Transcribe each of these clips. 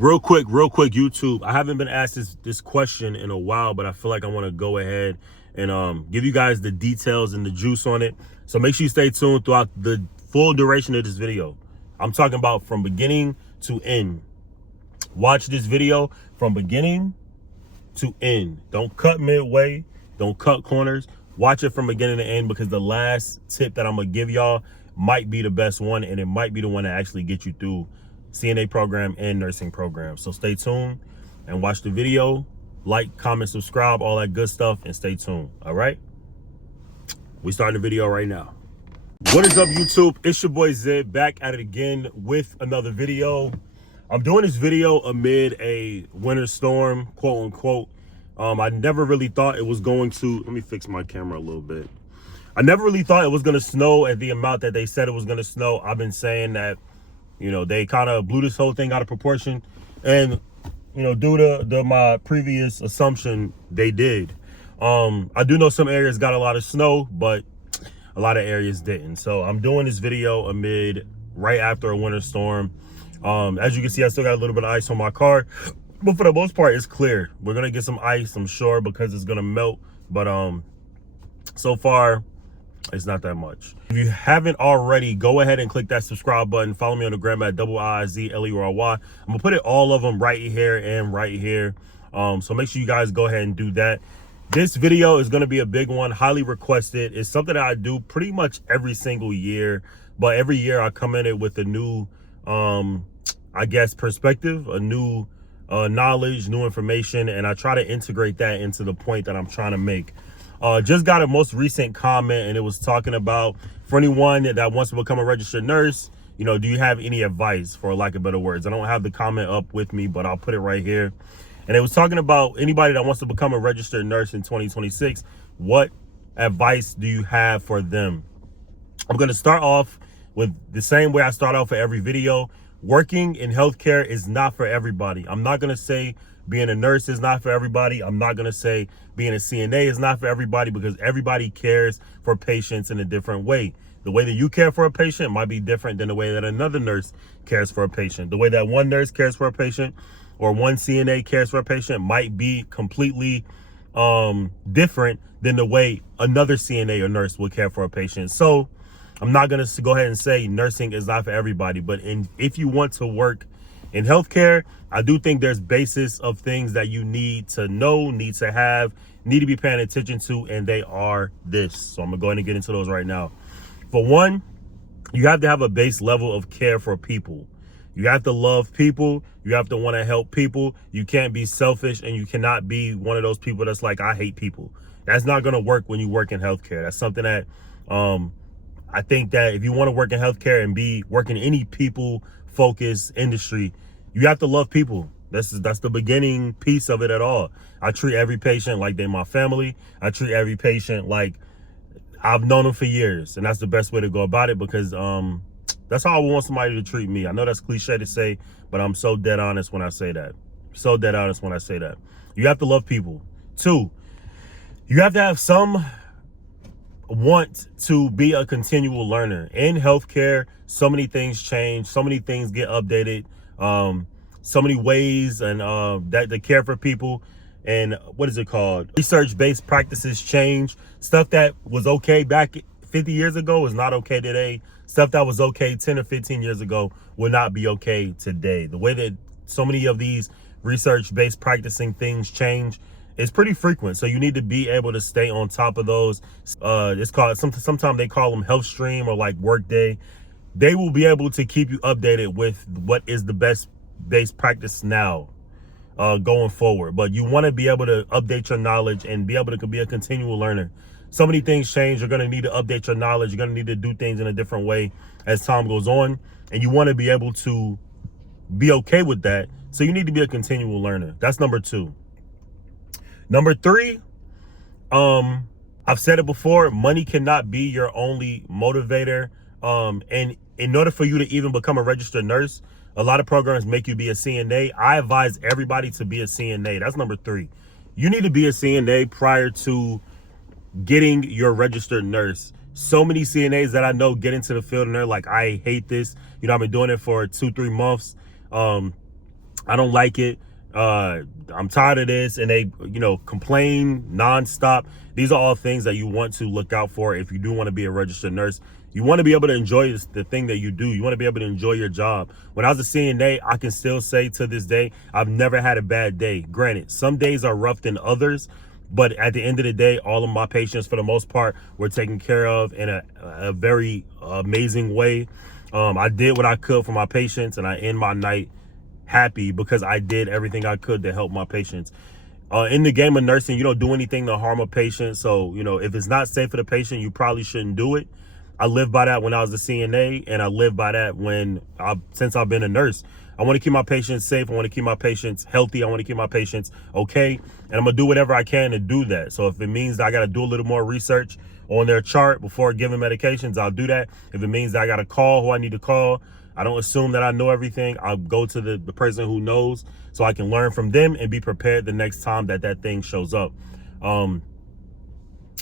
Real quick, YouTube. I haven't been asked this question in a while, but I feel like I want to go ahead and give you guys the details and the juice on it. So make sure you stay tuned throughout the full duration of this video. I'm talking about from beginning to end. Watch this video from beginning to end. Don't cut midway. Don't cut corners. Watch it from beginning to end, because the last tip that I'm going to give y'all might be the best one, and it might be the one that actually gets you through CNA program and nursing program. So stay tuned and watch the video. Like, comment, subscribe, all that good stuff, and stay tuned. All right, we starting the video right now. What is up, YouTube? It's your boy Zed, back at it again with another video. I'm doing this video amid a winter storm, quote unquote. I never really thought it was going to, let me fix my camera a little bit. I never really thought it was going to snow at the amount that they said it was going to snow. I've been saying that, you know, they kind of blew this whole thing out of proportion, and, you know, due to my previous assumption, they did. I do know some areas got a lot of snow, but a lot of areas didn't. So I'm doing this video amid right after a winter storm. As you can see, I still got a little bit of ice on my car, but for the most part, it's clear. We're gonna get some ice, I'm sure, because it's gonna melt. But so far, it's not that much. If you haven't already, go ahead and click that subscribe button. Follow me on the gram at IIZLERY. I'm gonna put it all of them right here and right here. So make sure you guys go ahead and do that. This video is gonna be a big one, highly requested. It's something that I do pretty much every single year, but every year I come in it with a new, I guess, perspective, a new knowledge, new information, and I try to integrate that into the point that I'm trying to make. Just got a most recent comment, and it was talking about, for anyone that wants to become a registered nurse, you know, do you have any advice, for lack of better words? I don't have the comment up with me, but I'll put it right here. And it was talking about anybody that wants to become a registered nurse in 2026. What advice do you have for them? I'm going to start off with the same way I start off for every video. Working in healthcare is not for everybody. I'm not going to say being a nurse is not for everybody. I'm not going to say being a CNA is not for everybody, because everybody cares for patients in a different way. The way that you care for a patient might be different than the way that another nurse cares for a patient. The way that one nurse cares for a patient or one CNA cares for a patient might be completely different than the way another CNA or nurse would care for a patient. So I'm not going to go ahead and say nursing is not for everybody, but if you want to work in healthcare, I do think there's basis of things that you need to know, need to have, need to be paying attention to, and they are this. So I'm gonna go ahead and get into those right now. For one, you have to have a base level of care for people. You have to love people. You have to want to help people. You can't be selfish, and you cannot be one of those people that's like, I hate people. That's not going to work when you work in healthcare. That's something that I think that if you want to work in healthcare and be working in any people-focused industry, you have to love people. That's the beginning piece of it at all. I treat every patient like they're my family. I treat every patient like I've known them for years, and that's the best way to go about it, because that's how I want somebody to treat me. I know that's cliche to say, but I'm so dead honest when I say that. So dead honest when I say that. You have to love people. Two, you have to have some want to be a continual learner. In healthcare, so many things change, so many things get updated, so many ways and that they care for people, and what is it called? Research-based practices change. Stuff that was okay back 50 years ago is not okay today. Stuff that was okay 10 or 15 years ago will not be okay today. The way that so many of these research-based practicing things change is pretty frequent. So you need to be able to stay on top of those. It's called, sometimes they call them Health Stream or like Workday. They will be able to keep you updated with what is the best practice now going forward. But you want to be able to update your knowledge and be able to be a continual learner. So many things change. You're going to need to update your knowledge. You're going to need to do things in a different way as time goes on. And you want to be able to be okay with that. So you need to be a continual learner. That's number two. Number three, I've said it before, money cannot be your only motivator. And in order for you to even become a registered nurse, a lot of programs make you be a CNA. I advise everybody to be a CNA. That's number three. You need to be a CNA prior to getting your registered nurse. So many CNAs that I know get into the field and they're like, I hate this. You know, I've been doing it for 2-3 months. I don't like it. I'm tired of this. And they, complain nonstop. These are all things that you want to look out for if you do want to be a registered nurse. You want to be able to enjoy the thing that you do. You want to be able to enjoy your job. When I was a CNA, I can still say to this day, I've never had a bad day. Granted, some days are rough than others, but at the end of the day, all of my patients, for the most part, were taken care of in a very amazing way. I did what I could for my patients, and I end my night happy because I did everything I could to help my patients. In the game of nursing, you don't do anything to harm a patient. So, if it's not safe for the patient, you probably shouldn't do it. I lived by that when I was a CNA, and I live by that since I've been a nurse. I want to keep my patients safe. I want to keep my patients healthy. I want to keep my patients okay. And I'm going to do whatever I can to do that. So if it means that I got to do a little more research on their chart before giving medications, I'll do that. If it means that I got to call who I need to call, I don't assume that I know everything. I'll go to the person who knows so I can learn from them and be prepared the next time that thing shows up.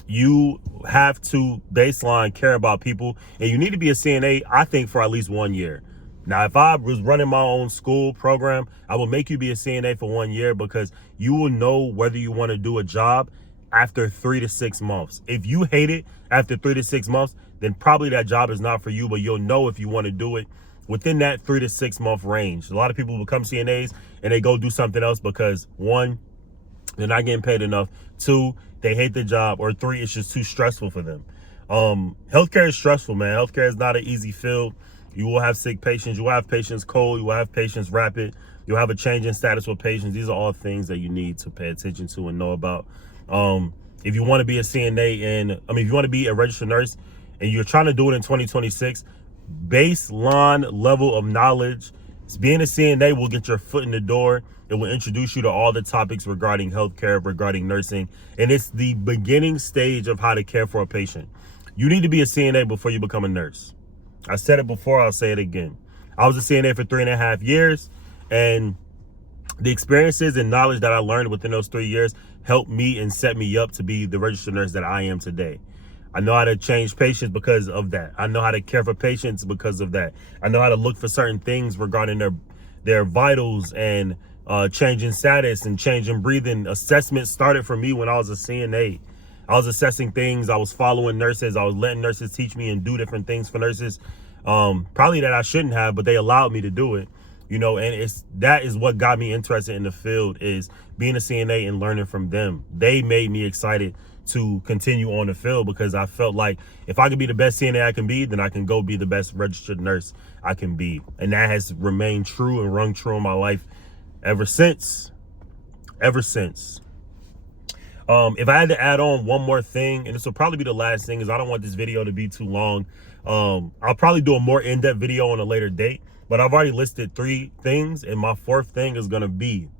You have to baseline care about people, and you need to be a CNA, I think, for at least 1 year. Now, if I was running my own school program, I would make you be a CNA for 1 year because you will know whether you want to do a job after 3 to 6 months. If you hate it after 3 to 6 months, then probably that job is not for you, but you'll know if you want to do it within that 3 to 6 month range. A lot of people become CNAs and they go do something else because, one, they're not getting paid enough. 2, they hate the job. Or 3, it's just too stressful for them. Healthcare is stressful, man. Healthcare is not an easy field. You will have sick patients. You will have patients cold. You will have patients rapid. You'll have a change in status with patients. These are all things that you need to pay attention to and know about. If you want to be a CNA if you want to be a registered nurse and you're trying to do it in 2026, baseline level of knowledge. Being a CNA will get your foot in the door. It will introduce you to all the topics regarding healthcare, regarding nursing, and it's the beginning stage of how to care for a patient. You need to be a CNA before you become a nurse. I said it before, I'll say it again. I was a CNA for 3.5 years, and the experiences and knowledge that I learned within those 3 years helped me and set me up to be the registered nurse that I am today. I know how to change patients because of that. I know how to care for patients because of that. I know how to look for certain things regarding their vitals and changing status and changing breathing. Assessment started for me when I was a CNA. I was assessing things. I was following nurses. I was letting nurses teach me and do different things for nurses. Probably that I shouldn't have, but they allowed me to do it. And that is what got me interested in the field, is being a CNA and learning from them. They made me excited to continue on the field because I felt like if I could be the best CNA I can be, then I can go be the best registered nurse I can be. And that has remained true and rung true in my life ever since. If I had to add on one more thing, and this will probably be the last thing, is I don't want this video to be too long. I'll probably do a more in-depth video on a later date, but I've already listed 3 things, and my fourth thing is going to be,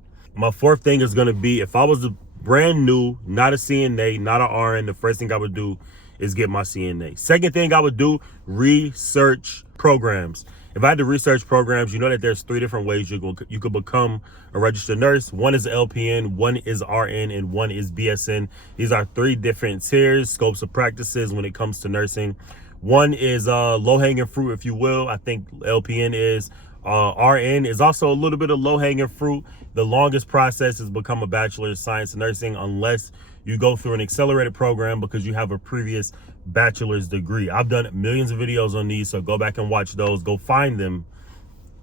if I was brand new, not a CNA, not an RN, the first thing I would do is get my CNA. Second thing I would do, research programs. If I had to research programs, you know that there's 3 different ways you could become a registered nurse. One is LPN, one is RN, and one is BSN. These are 3 different tiers, scopes of practices when it comes to nursing. One is low-hanging fruit, if you will. I think LPN is. RN is also a little bit of low-hanging fruit. The longest process is become a Bachelor of Science in Nursing unless you go through an accelerated program because you have a previous bachelor's degree. I've done millions of videos on these, so go back and watch those. Go find them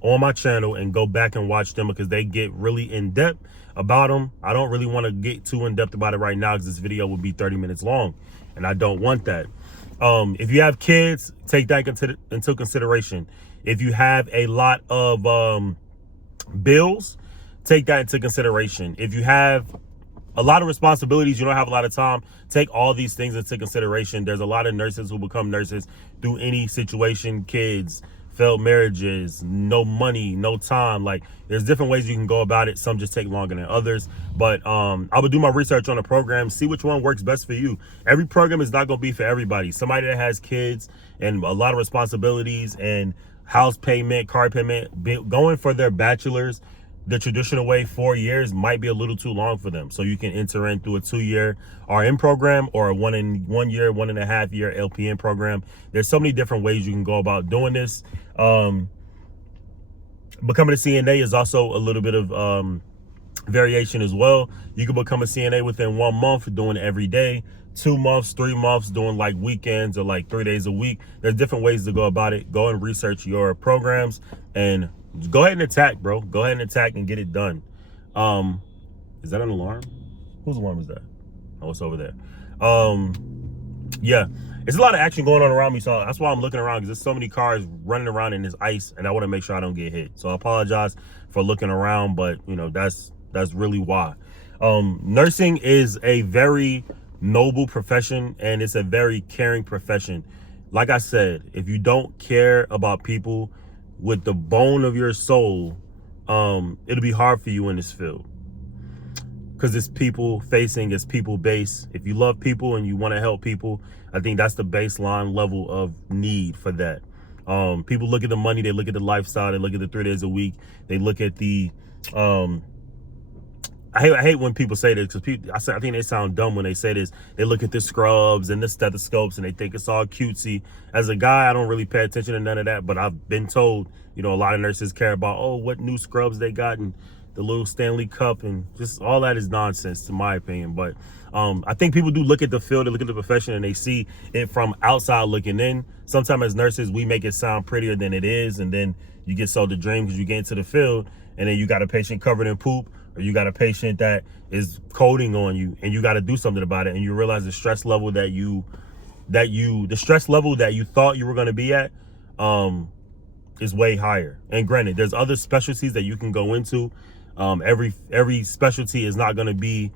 on my channel and go back and watch them because they get really in-depth about them. I don't really want to get too in-depth about it right now because this video will be 30 minutes long, and I don't want that. If you have kids, take that into consideration. If you have a lot of bills, take that into consideration. If you have a lot of responsibilities, you don't have a lot of time, take all these things into consideration. There's a lot of nurses who become nurses through any situation: kids, failed marriages, no money, no time. Like, there's different ways you can go about it. Some just take longer than others, but I would do my research on the program, see which one works best for you. Every program is not going to be for everybody. Somebody that has kids and a lot of responsibilities and house payment, car payment, going for their bachelor's the traditional way, 4 years, might be a little too long for them. So you can enter in through a 2-year RN program or a 1 year, 1.5 year LPN program. There's so many different ways you can go about doing this. Becoming a CNA is also a little bit of variation as well. You can become a CNA within 1 month, doing it every day, 2 months, 3 months, doing like weekends or like 3 days a week. There's different ways to go about it. Go and research your programs and go ahead and attack, bro. Go ahead and attack and get it done. Is that an alarm? Whose alarm is that? Oh, it's over there. Yeah, it's a lot of action going on around me, so that's why I'm looking around, because there's so many cars running around in this ice, and I want to make sure I don't get hit. So I apologize for looking around, but you know, that's really why. Nursing is a very noble profession, and it's a very caring profession. Like I said, if you don't care about people with the bone of your soul, it'll be hard for you in this field, because it's people facing, it's people based. If you love people and you want to help people, I think that's the baseline level of need for that. People look at the money, they look at the lifestyle, they look at the 3 days a week, they look at the I hate when people say this, because I think they sound dumb when they say this. They look at the scrubs and the stethoscopes and they think it's all cutesy. As a guy, I don't really pay attention to none of that, but I've been told, you know, a lot of nurses care about, oh, what new scrubs they got and the little Stanley Cup, and just all that is nonsense, in my opinion. But I think people do look at the field, they look at the profession, and they see it from outside looking in. Sometimes as nurses, we make it sound prettier than it is, and then you get sold the dream because you get into the field, and then you got a patient covered in poop, or you got a patient that is coding on you, and you got to do something about it, and you realize the stress level that you thought you were going to be at is way higher. And granted, there's other specialties that you can go into. Every specialty is not going to be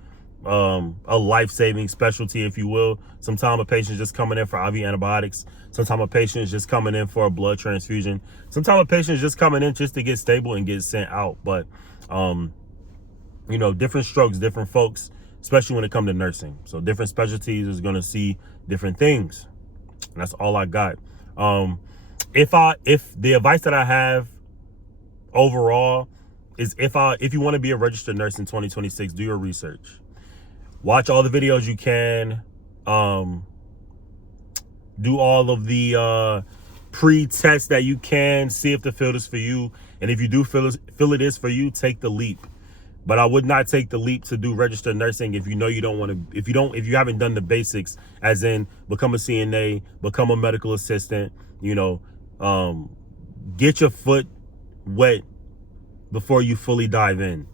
a life-saving specialty, if you will. Sometimes a patient is just coming in for IV antibiotics. Sometimes a patient is just coming in for a blood transfusion. Sometimes a patient is just coming in just to get stable and get sent out. But you know, different strokes, different folks, especially when it comes to nursing. So different specialties is going to see different things. And that's all I got. If the advice that I have overall is, if you want to be a registered nurse in 2026, do your research. Watch all the videos you can. Do all of the pre-tests that you can. See if the field is for you. And if you do feel it is for you, take the leap. But I would not take the leap to do registered nursing if you know you don't want to, if you haven't done the basics, as in become a CNA, become a medical assistant, you know, get your foot wet before you fully dive in.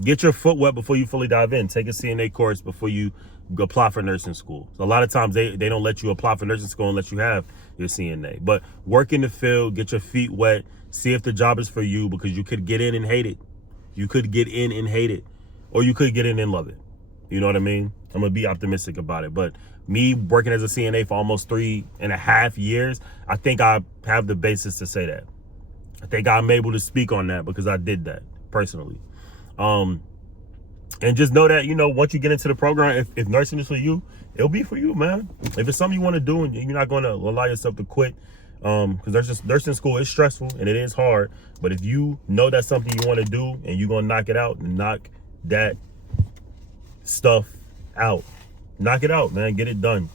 Get your foot wet before you fully dive in. Take a CNA course before you apply for nursing school. So a lot of times they don't let you apply for nursing school unless you have your CNA. But work in the field, get your feet wet, see if the job is for you, because you could get in and hate it. You could get in and hate it, or you could get in and love it. You know what I mean? I'm going to be optimistic about it. But me working as a CNA for almost 3.5 years, I think I have the basis to say that. I think I'm able to speak on that because I did that personally. And just know that, you know, once you get into the program, if nursing is for you, it'll be for you, man. If it's something you want to do and you're not going to allow yourself to quit, because nursing school is stressful and it is hard. But if you know that's something you want to do and you're going to knock it out, knock that stuff out. Knock it out, man. Get it done.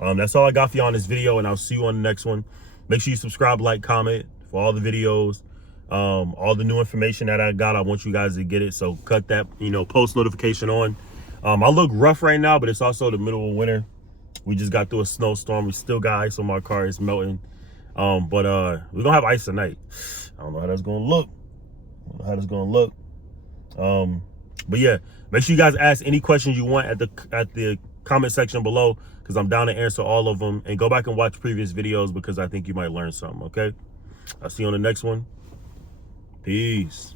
That's all I got for you on this video, and I'll see you on the next one. Make sure you subscribe, like, comment for all the videos. All the new information that I got, I want you guys to get it. So cut that, you know, post notification on. I look rough right now, but it's also the middle of winter. We just got through a snowstorm. We still got ice on my car. It's melting. But we're gonna have ice tonight. I don't know how that's gonna look. But yeah, make sure you guys ask any questions you want at the comment section below, because I'm down to answer all of them. And go back and watch previous videos, because I think you might learn something. Okay, I'll see you on the next one. Peace.